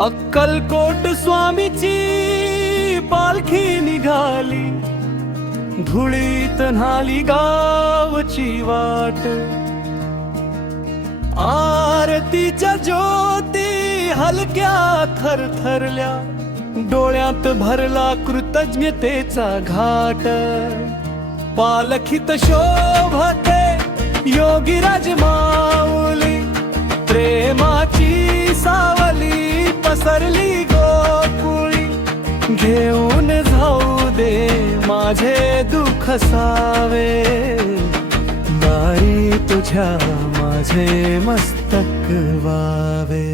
अक्कलकोट स्वामीची पालखी निघाली, धुळीत न्हाली गावची वाट। आरतीच्या ज्योती हलक्या थरथरल्या, डोळ्यात भरला कृतज्ञतेचा घाट। पालखीत शोभते योगीराज माऊली, प्रेमाची सावली पसरली गोकुळी। घेऊन जाऊ दे माझे दुःख सावे, दारी तुझ्या माझे मस्तक व्हावे।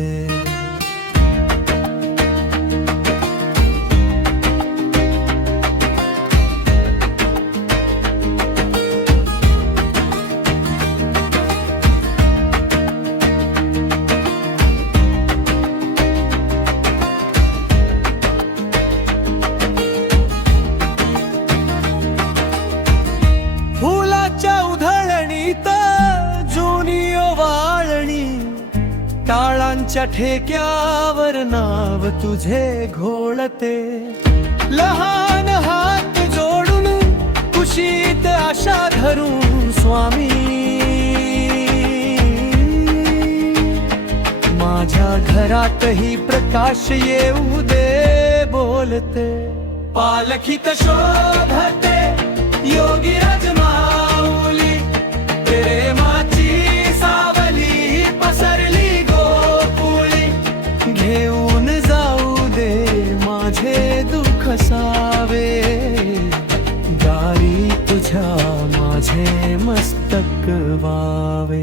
फुलाच्या उधळणीत जुनी वाळणी, टाळांच्या ठेक्यावर नाव तुझे घोळते। लहान हात जोडून कुशीत आशा धरून स्वामी, माझ्या घरातही प्रकाश येऊ दे बोलते। पालखीत शोभते योगीराज माऊली, प्रेमाची सावली पसरली गोकुळी। घेऊन जाऊ दे माझे दुःख सावे, दारी तुझ्या माझे मस्तक व्हावे।